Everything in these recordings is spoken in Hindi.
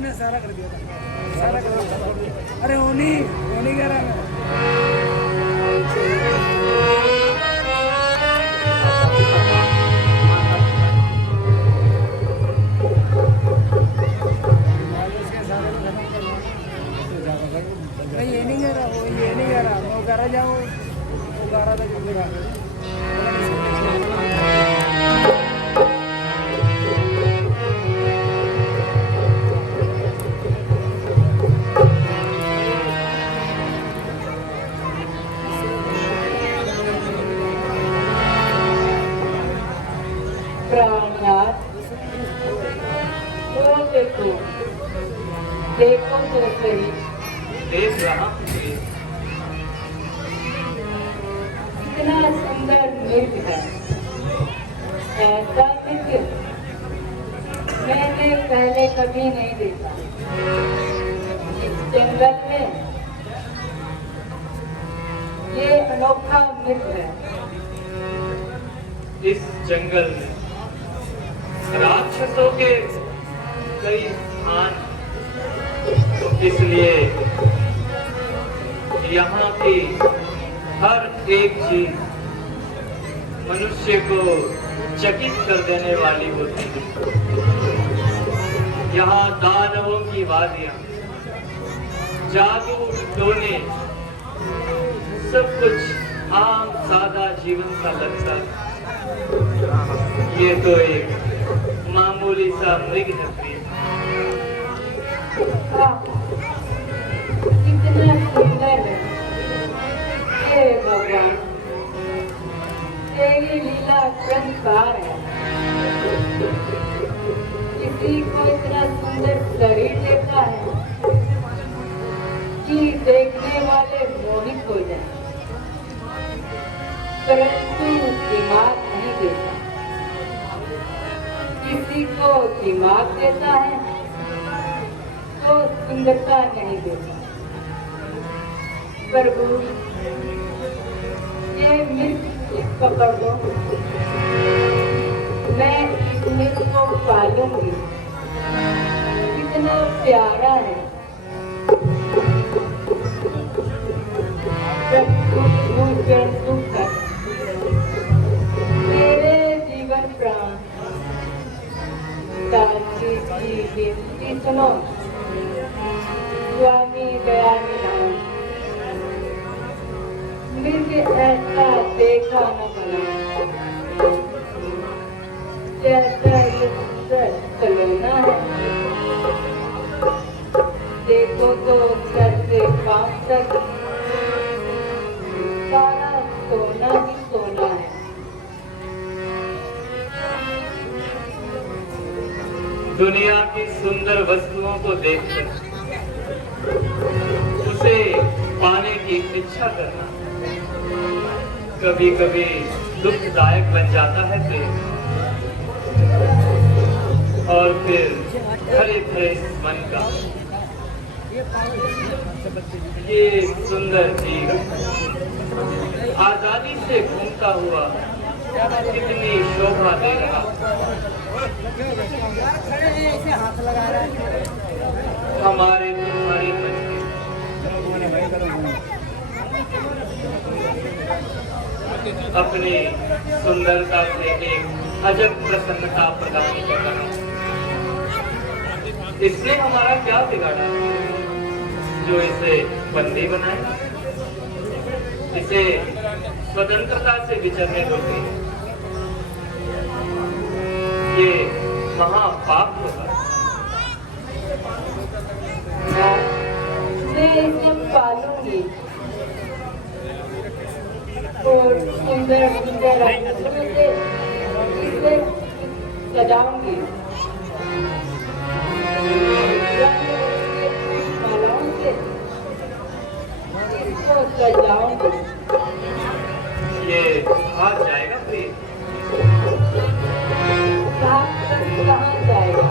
ने सारा कर दिया था, सारा कर दिया था। अरे होनी होनी कह रहा मैं। नहीं ये नहीं कह रहा, वो ये नहीं कह रहा, वो कह रहा जाओ, वो कह रहा था जो देखा। देखो देखो तो सही, देख रहा इतना सुंदर नृत्य है। ऐसा नृत्य मैंने पहले कभी नहीं देखा। इस जंगल में ये अनोखा नृत्य है। इस जंगल में राक्षसों के कई स्थान, इसलिए यहाँ की हर एक चीज मनुष्य को चकित कर देने वाली होती है। यहाँ दानवों की वादियां, जादू टोने, सब कुछ आम सादा जीवन सा लगता है। ये तो एक मामूली सा मृग नगरी। कितना सुंदर है हे भगवान, तेरी लीला संसार है। किसी को इतना सुंदर शरीर देता है कि देखने वाले मोहित हो जाए, परंतु दिमाग नहीं देता। किसी को दिमाग देता है तो सुंदरता नहीं देता। प्रभु ये मृग पकड़ दो, मैं इस मृग को पालूंगी। कितना प्यारा है। मेरे जीवन प्राण दासी की विनती सुनो। स्वामी दयानिधान, मृग ऐसा देखा न बना, जैसा ये सुंदर खिलौना है। देखो तो सर से पांव तक सारा सोना ही सोना है। दुनिया की सुंदर वस्तुओं को देखकर उसे पाने की इच्छा करना कभी कभी दुखदायक बन जाता है प्रेम। और फिर भरे भरे मन का ये सुंदर जीव आजादी से घूमता हुआ कितनी शोभा दे रहा। हमारे तुम्हारे मन अपनी सुंदरता से एक अजब प्रसन्नता प्रदान कर रहा। इसने हमारा क्या बिगाड़ा जो इसे बंदी बनाए, इसे स्वतंत्रता से विचरने दोगे? ये महापाप होगा। मैं इसे पालूंगी और सुंदर सुंदर आभूषणों से इसे सजाऊंगी। मालाओं से इसको सजाऊंगी। ये हार जाएगा प्रिय? कहाँ जाएगा?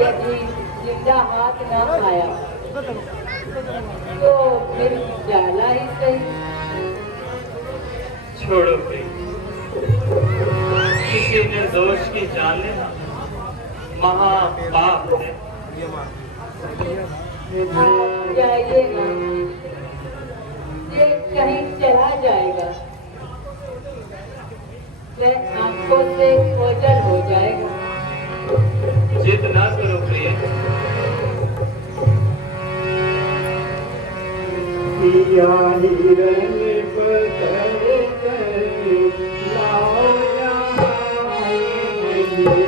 यदि जिंदा हाथ ना आया तो फिर जाला ही सही। छोड़ो प्रिय, किसी निर्दोष की जान लेना महापाप है। आप जाइए ना, ये कहीं चला जाएगा, वह आंखों से ओझल हो जाएगा। जिद ना करो प्रिय, पिया हिरन पकड़ कर लाओ यहाँ ये हिरन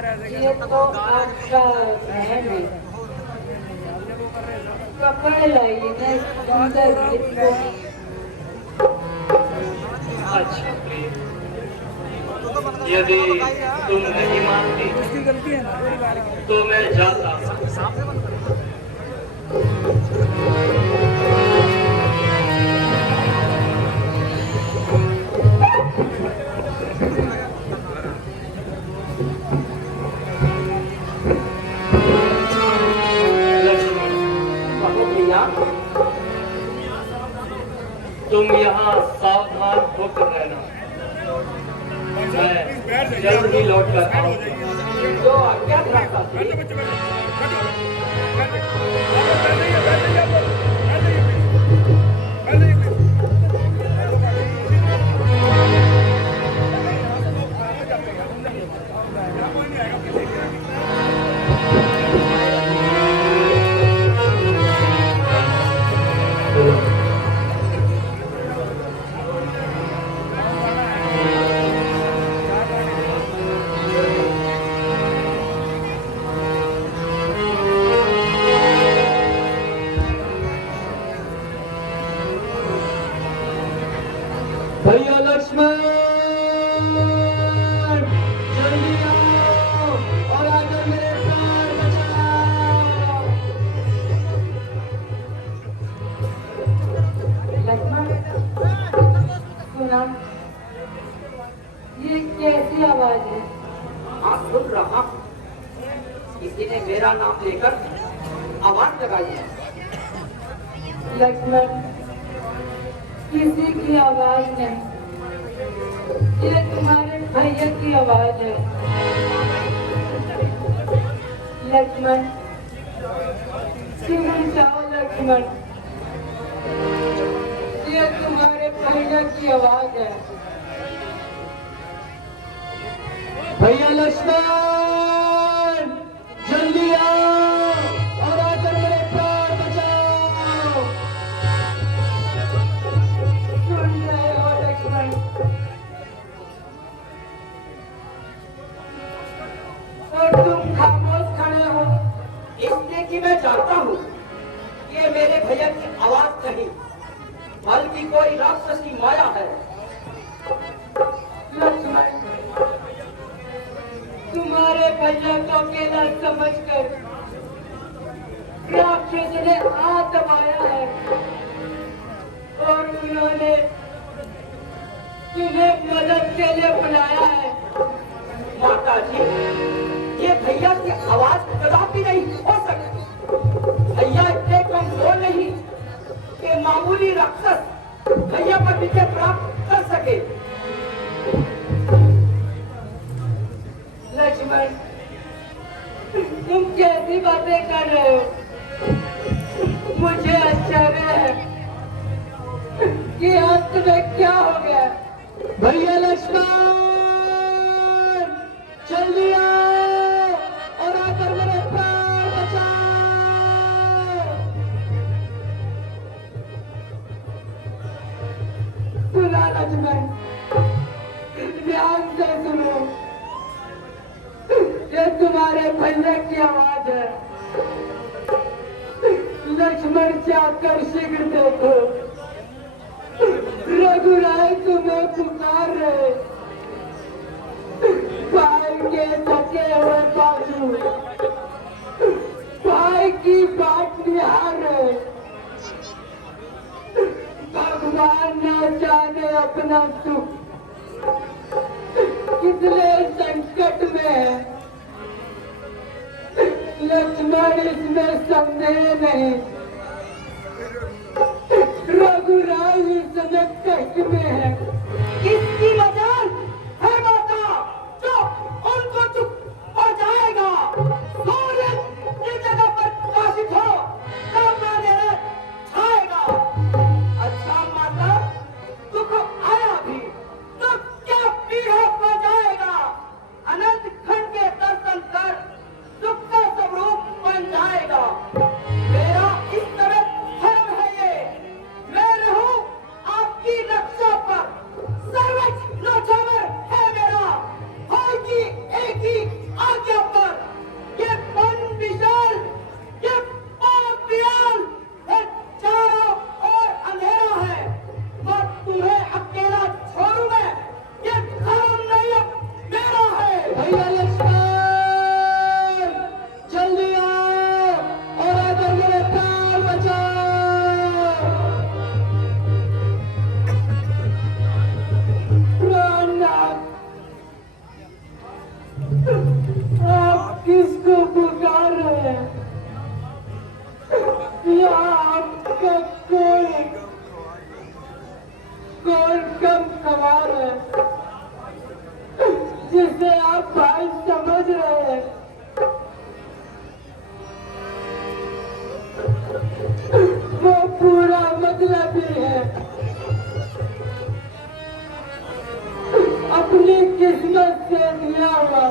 मेरे ये तो आपका बहन है। पकड़ लाइए ना इस सुंदर गीत को। अच्छा प्रिय, यदि तुम नहीं मानती उसकी गलती है ना, बड़ी बात है। तो मैं जाता हूँ। तुम यहाँ सावधान होकर रहना, मैं जल्द ही लौट कर आऊंगा। जो आज्ञा शास्त्री। भैया लक्ष्मण, जल्दी आओ और आकर मेरे प्राण बचाओ। लक्ष्मण, सुना, ये कैसी आवाज है? हाँ सुन रहा, किसी ने मेरा नाम लेकर आवाज लगाई है। लक्ष्मण, किसी की आवाज नहीं, ये तुम्हारे भैया की आवाज है। लक्ष्मण, तुम जाओ लक्ष्मण, ये तुम्हारे भैया की आवाज है। भैया लक्ष्मण, जल्दी आओ और आकर मेरे प्राण बचाओ। सुन रहे हो लक्ष्मण? और तुम खामोश खड़े हो। इसलिए कि मैं जानता हूँ ये मेरे भैया की आवाज नहीं, बल्कि कोई राक्षस की माया है। लक्ष्मण, तुम्हारे भैया को अकेला समझकर राक्षस ने हाथ दबाया है और उन्होंने तुम्हें मदद के लिए बुलाया है। माता जी, ये भैया की आवाज कदापि नहीं हो सकती। भैया इतने कमजोर नहीं कि मामूली राक्षस भैया पर विजय प्राप्त कर सके। लक्ष्मण, तुम कैसी बातें कर रहे हो? मुझे आश्चर्य है कि अंत में क्या हो गया। भैया लक्ष्मण, जल्दी आओ और आकर मेरे प्राण बचाओ। सुना लक्ष्मण, ध्यान से सुनो, ये तुम्हारे भैया की आवाज है। लक्ष्मण जाकर शीघ्र देखो, रघुराय तुम्हें पुकार रहे। भाई के थके हुए बाजू भाई की बाट निहार रहे। भगवान न जाने अपना सुख कितने संकट में है। लक्ष्मण, इसमें संदेह नहीं, रघुराय इस समय कष्ट में है। किसकी मजाल है माता जो उनको चुप हो जाएगा? सूर्य जिस जगह पर प्रकाशित हो तब अंधेरा छाएगा। अच्छा माता, दुख आया भी तो क्या पीड़ा हो जाएगा? अनंत खंड के दर्शन कर दुख का स्वरूप बन जाएगा। मेरा इस समय धर्म है ये, मैं रहूं आपकी रक्षा पर। सर्वोच्च नौछावर है मेरा, भाई की एक ही आज्ञा पर। ये वन विशाल, ये पाप वियाल, ये चारों ओर अंधेरा है। मैं तुम्हें अकेला छोड़ू मैं, ये धर्म नहीं मेरा है। भैया लक्ष्मण, जल्दी आओ और आकर मेरे प्राण बचाओ। प्राणनाथ, आप किसको पुकार रहे हैं? या आप आपका कौन कम सवाल है जिसे आप भाई समझ रहे हैं? वो पूरा मतलब ही है। अपनी किस्मत से दिया हुआ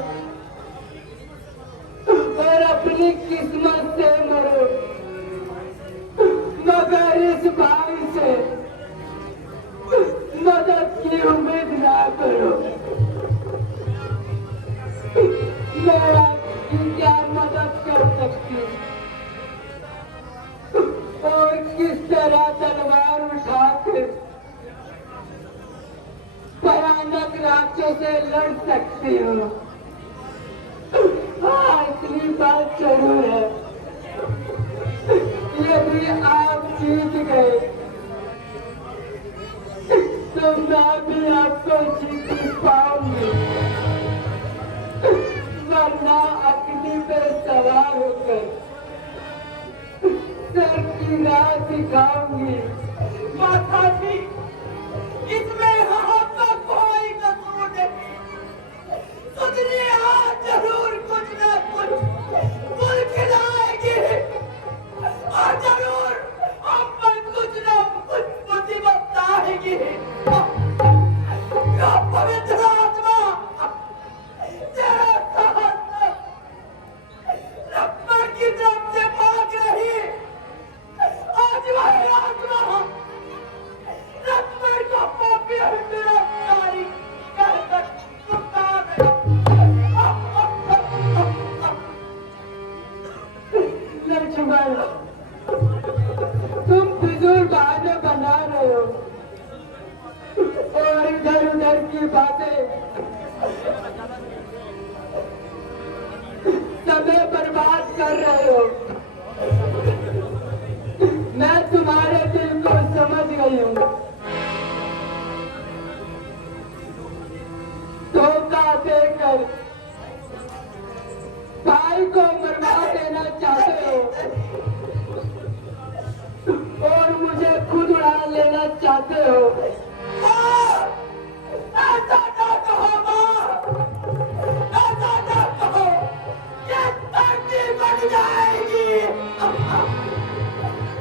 और अपनी किस्मत से मरो, मगर इस भाई से मदद की उम्मीद ना करो। मैं आपकी क्या मदद कर सकती हूँ और किस तरह तलवार उठाकर भयानक राक्षसों से लड़ सकती हूँ? हाँ, इतनी बात जरूर है, यदि आप जीत गए तो मैं भी आपको जीत पाऊंगी, वरना अग्नि पे सवार होकर सर की राह दिखाऊंगी। माता जी, इसमें आपका कोई कसूर नहीं। सुधरी हाथ जरूर कुछ न कुछ फूल खिलाएगी और जरूर हम पर कुछ न कुछ मुसीबत आएगी। या पवित्र आत्मा तेरा साथ लक्ष्मण की तरफ से भाग रही, आज वही आत्मा लक्ष्मण को पापी और निरंकारी कहकर पुकारे। लक्ष्मण, तुम फिजूल बहाने बना रहे हो और इधर उधर की बातें समय बर्बाद कर रहे हो। मैं तुम्हारे दिल को समझ गई हूँ। धोखा देकर भाई को मरवा देना चाहते हो और मुझे खुद उड़ा लेना चाहते हो। ऐसा ना कहो माँ, ऐसा ना कहो, ये धरती बन जाएगी,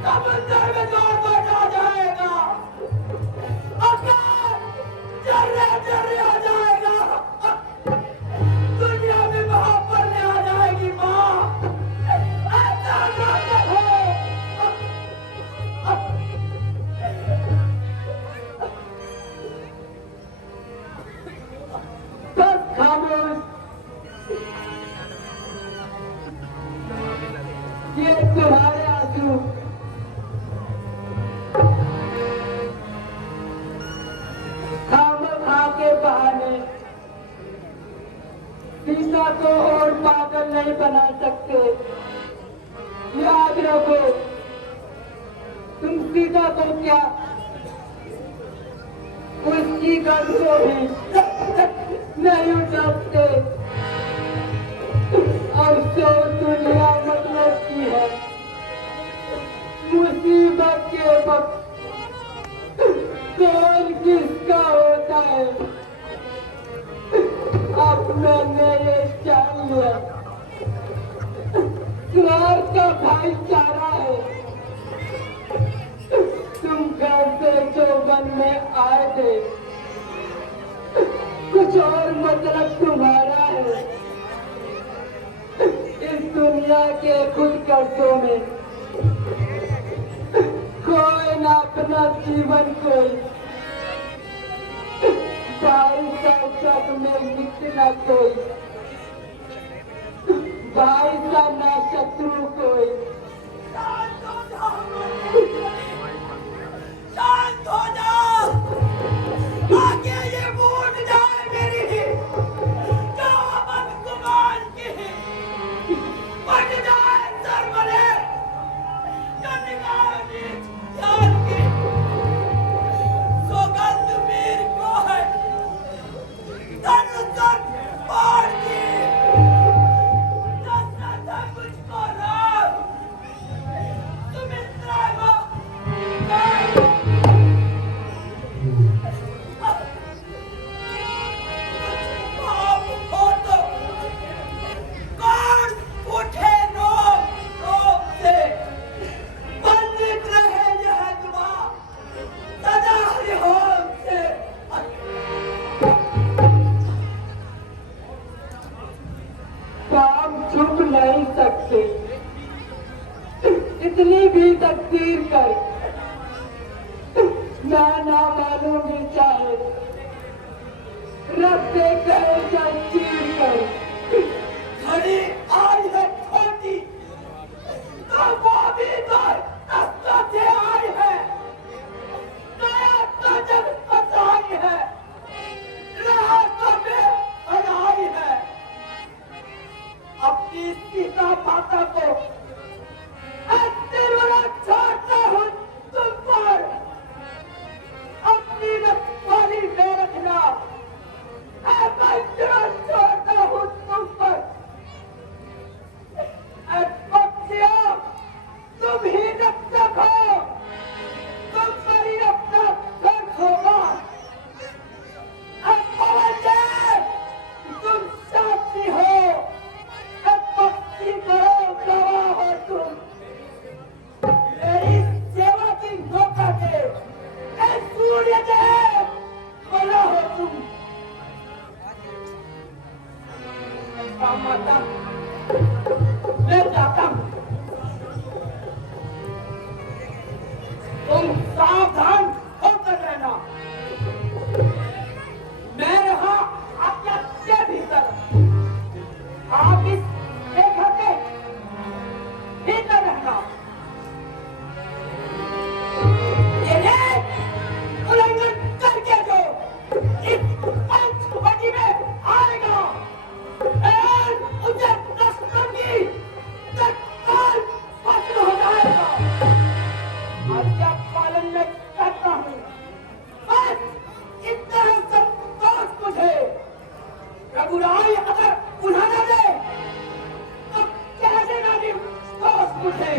समंदर में जोर बढ़ा जाएगा, आकाश जर्रे जर्रे हो जाएगा, दुनिया में महापल्ले आ जाएगी माँ, ऐसा ना कहो। बस खामोश, ये तुम्हारे आंसू खामखा के बहाने सीता को और पागल नहीं बना सकते। याद रखो, तुम सीता को क्या, उसकी गन को भी नहीं उठाते। अब तो दुनिया मतलब की है। मुसीबत के वक्त कौन किसका होता है, अब मैंने ये जान लिया। स्वार्थ का भाईचारा है। तुम घर से जो वन में आए थे, कुछ और मतलब तुम्हारा है। इस दुनिया के खुद कर्जों में कोई ना अपना जीवन कोई 22 साल तक में मिटना कोई, 22 साल ना शत्रु कोई। शांत हो जाओ, आगे ये भूल जाए मेरी जो अमन कुमार की, बन जाए सरमले जो निगाह यार की, सौगंध वीर को है धनुष पार की, मुझको राम कितनी भी तकदीर कर मैं ना मालूम चाहे रब से कहे या चीर कर घड़ी आई है छोटी तो वो भी तो रास्ता से आई है नया ताजर बचाई है राह में आई है अपनी सीता माता को छोड़ता हूँ तुम पर अपनी रखवाली में रखना छोड़ता हूँ तुम पर बच्चियों तुम ही रक्षक हो तुम पर ही अपना घर होगा तुम साथी हो भक्ति करो गवाह हो तुम मेरी सेवा की मौका दे सूर्य देव बोला हो तुम माता मैं जाता हूँ तुम सावधान होकर रहना मैं रहा आपके के भीतर आप इस रेखा के भीतर रहना उल्लंघन करके जो इस पंचवटी में आएगा उसे दस्तक की तत्काल फस्ल हो जाएगा आज्ञा पालन में करता हूँ बस इतना संतोष मुझे रघुराई अगर उन्हें न दे तो कैसे ना दे संतोष मुझे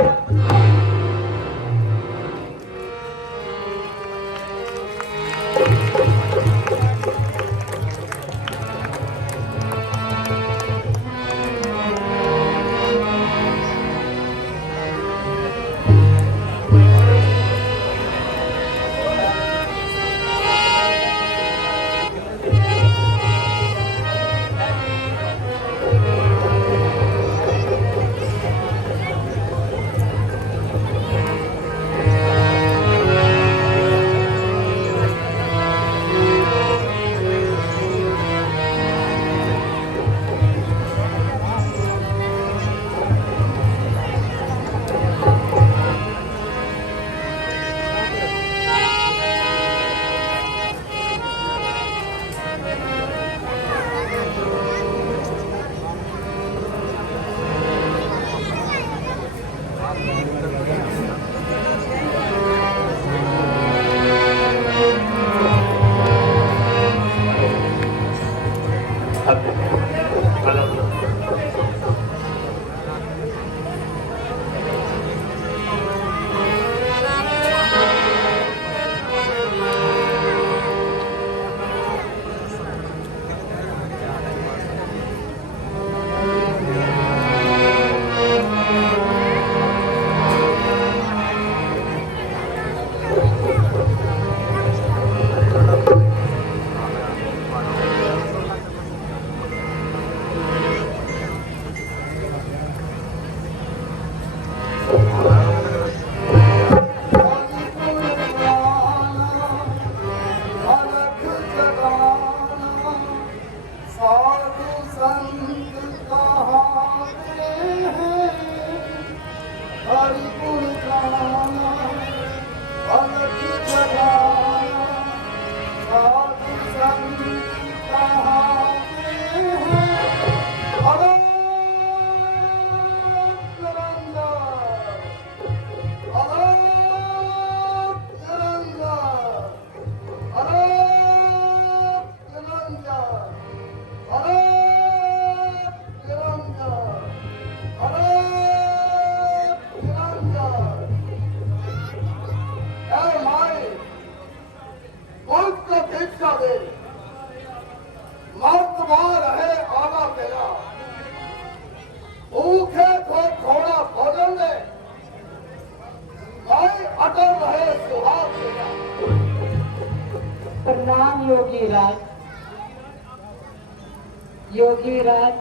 योगी राज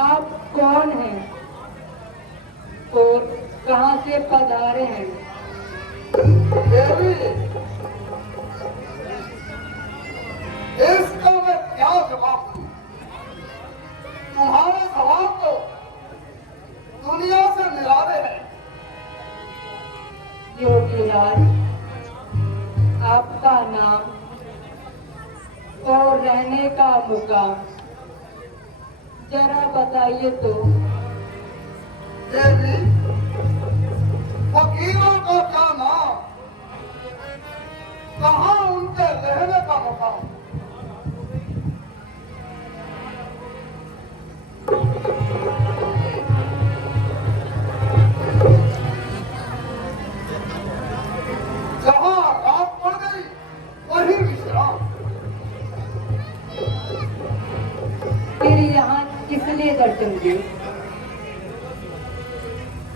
आप कौन हैं और कहाँ से पधारे हैं? देवी, इसका मैं क्या जवाब दूं? तुम्हारे सवाल तो दुनिया से निराले हैं। योगीराज, आपका नाम और रहने का मुकाम जरा बताइए तो। देवी, फकीरों का क्या नाम, कहाँ उनके रहने का मुकाम? जहाँ रात पड़ गई वही विश्राम। फिर यहाँ किस लिए दर्शन दिए?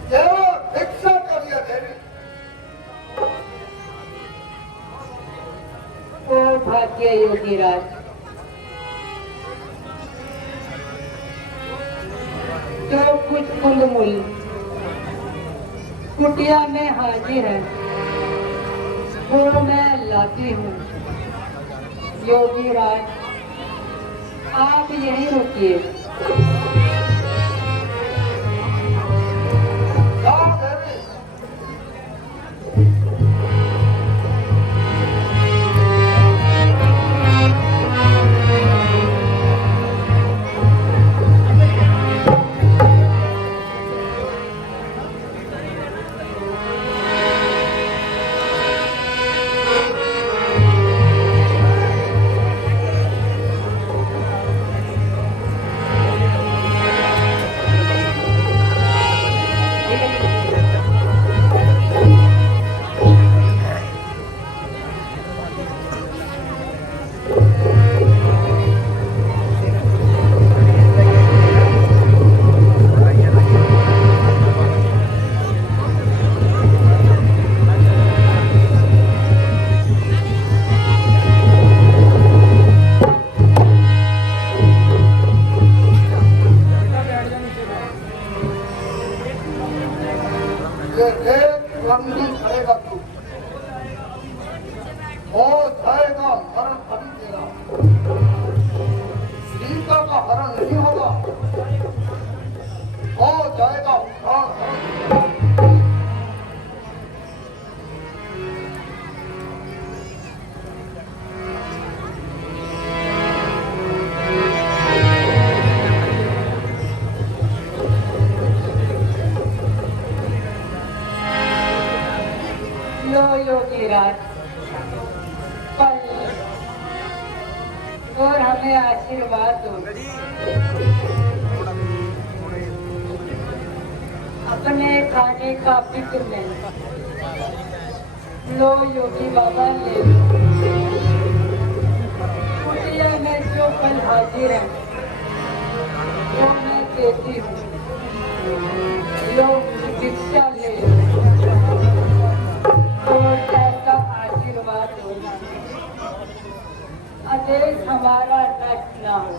केवल भिक्षा करिए देवी। ओ भाग्य योगीराज, जो कुछ कुंदमुल कुटिया में हाजिर है वो मैं लाती हूँ। योगीराज, आप यहीं रुकिए। जाओ देवी। ये एक बंदी करेगा तू, हो जाएगा मरण अभी तेरा। सीता का हरण नहीं होगा, हो जाएगा प्राण हरण। लो योगीराज, पल और हमें आशीर्वाद दो। अपने खाने का फिक्र नहीं। लो योगी बाबा, ले लो। कुटिया में जो फल हाजिर है वो मैं देती हूँ। लो भिक्षा ले लो और ऐसा आशीर्वाद होना आदेश हमारा नष्ट न हो।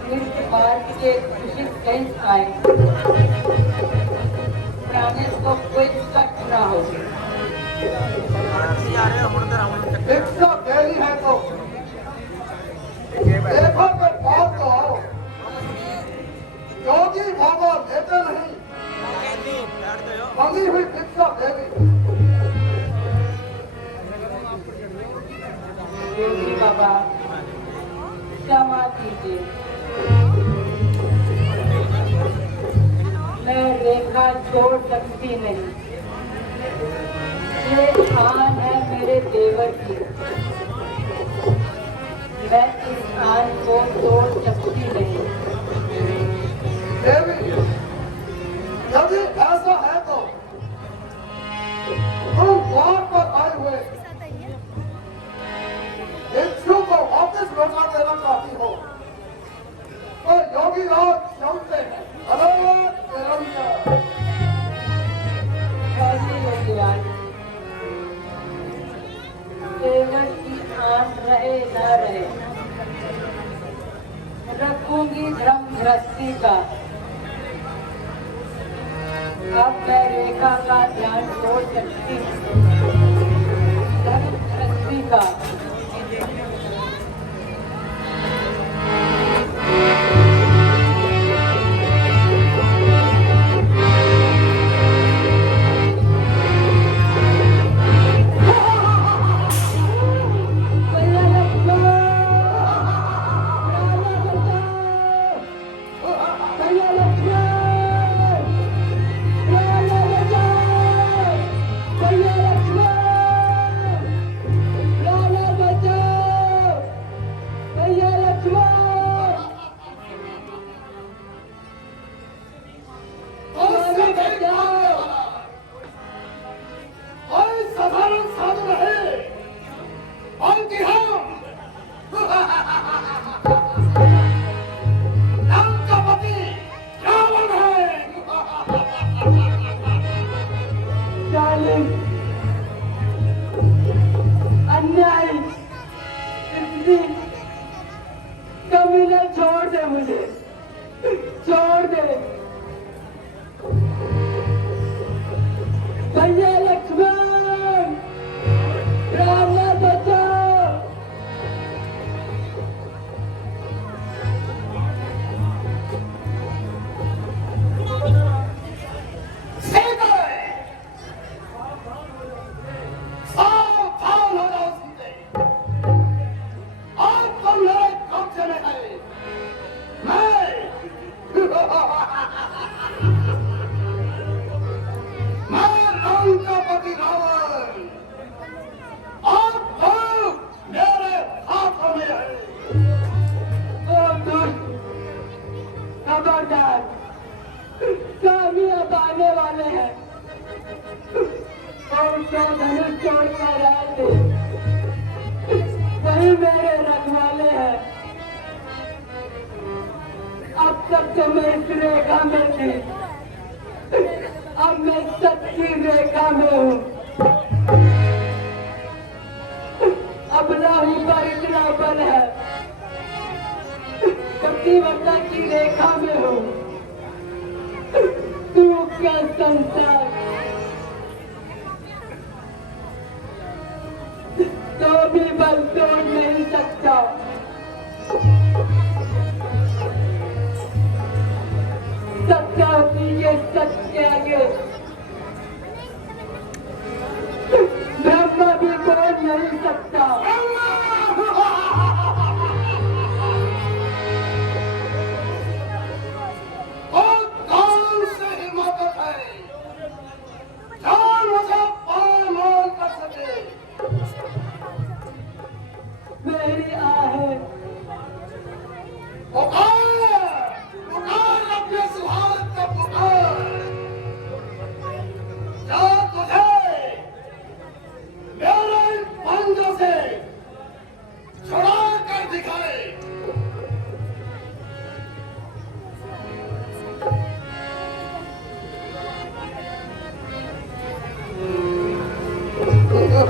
मृत्यु मार्ग के खुशी कहीं आए, प्राणेश को कोई कष्ट न हो। भिक्षा देनी है तो देखो के पास तो आओ। योगी बाबा देते नहीं, मंगी हुई भिक्षा देवी। योगी बाबा, क्षमा कीजिए, मैं रेखा छोड़ सकती नहीं। ये आन है मेरे देवर की, मैं इस आन को तोड़ सकती नहीं। देवी, यदि ऐसा है तो तुम द्वार पर आए हुए भिक्षु को वापस लौटा देना चाहती हो तो योगी राज चलते हैं। हेलो निरंतर। योगीराज, देवर की आन रहे न रहे, रखूंगी धर्म गृहस्थी का। अब मैं रेखा का ध्यान छोड़ सकती शक्ति का साधारण साधु रहे बल्कि हम लंका पति रावण है। जालिम अन्यायी इतनी कमीने छोड़ दे मुझे छोड़ दे भैया लक्ष्मण रावण बचाओ सावधान हो जाओ सीते, और तुम मेरे कब्जे में है। मैं लंकापति रावण और तुम मेरे हाथों में है। ओ दुष्ट खबरदार स्वामी अब आने वाले हैं और क्या धनुष छोड़ कर आए थे वही मेरे रखवाले हैं। अब तक तो मैं इस रेखा में थी अब मैं सच्ची रेखा में हूँ। अब राहु पर इतना बल है पतिव्रता की रेखा में हूँ। तू क्या संसार तो भी बल तोड़ नहीं सकता। सत्यावती के सत्य आगे ब्रह्मा भी बोल नहीं सकता। और कौन सी हिम्मत है जो मुझे पार कर सके। मेरी आहे पुकार पुकार अपने सुहाग का पुकार, जो तुझे मेरे पंजों से छुड़ा कर दिखाए। भैया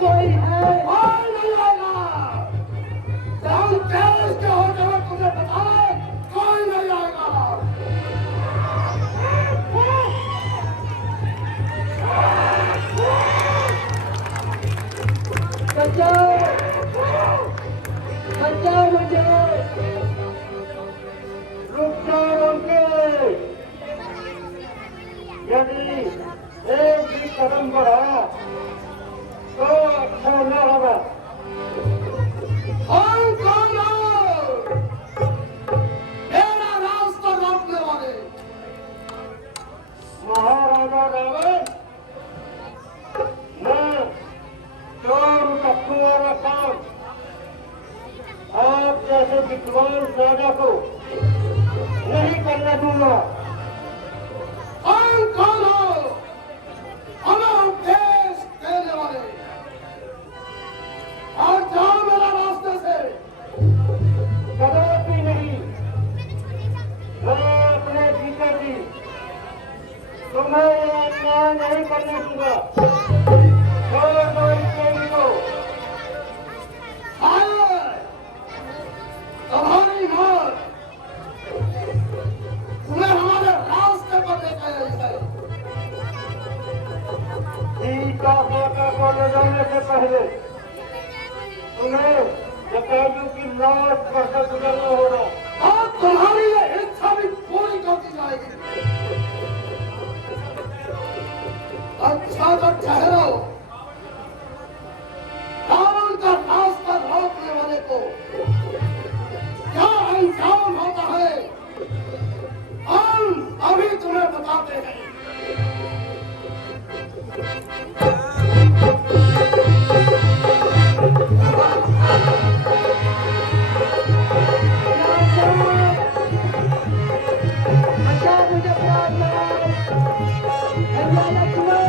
कोई है? कौन नहीं आएगा? हम देश के होते हुए तुझे बताए कोई नहीं आएगा। बचाओ, बचाओ मुझे। रुक जाओ उनके। यदि एक भी कदम बढ़ाया तो अच्छा न होगा। कौन कौन हो? मेरा रास्ता रोकने वाले। महाराजा रावण, मैं चोर टप्पू वाला काम आप जैसे विद्वान राजा को नहीं करने दूंगा। कौन कौन हो? हमें उपदेश देने वाले। और जाओ मेरा रास्ते से। कदापि नहीं। मैं अपने जीते जी तुम्हें ये अन्याय नहीं करने दूंगा। छोड़ दो इस देवी को। शायद तुम्हारी मौत तुम्हें हमारे रास्ते पर लेकर आई है। सीता माता को ले जाने से पहले तुम्हें जटायु की लाश पर से गुजरना होगा। और तुम्हारी ये इच्छा भी पूरी कर दी जाएगी। अच्छा तो ठहरो। रावण का रास्ता रोकने वाले को क्या अंजाम होता है हम अभी तुम्हें बताते हैं। बचाओ मुझे प्राणनाथ। भैया लक्ष्मण।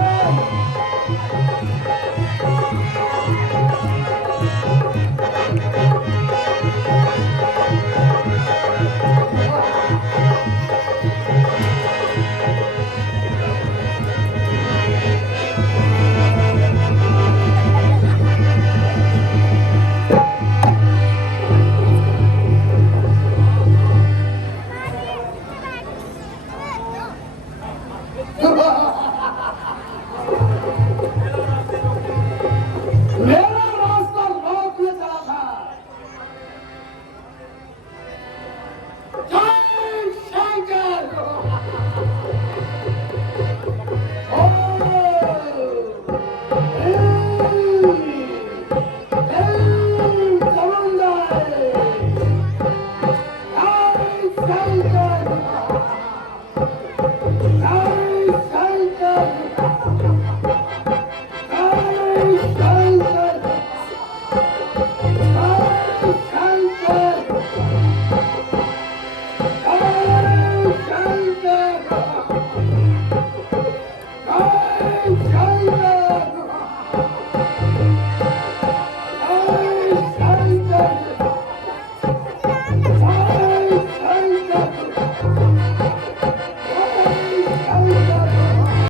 मेरा रास्ता रोकने चला था। जय शंकर। Jai Shankar!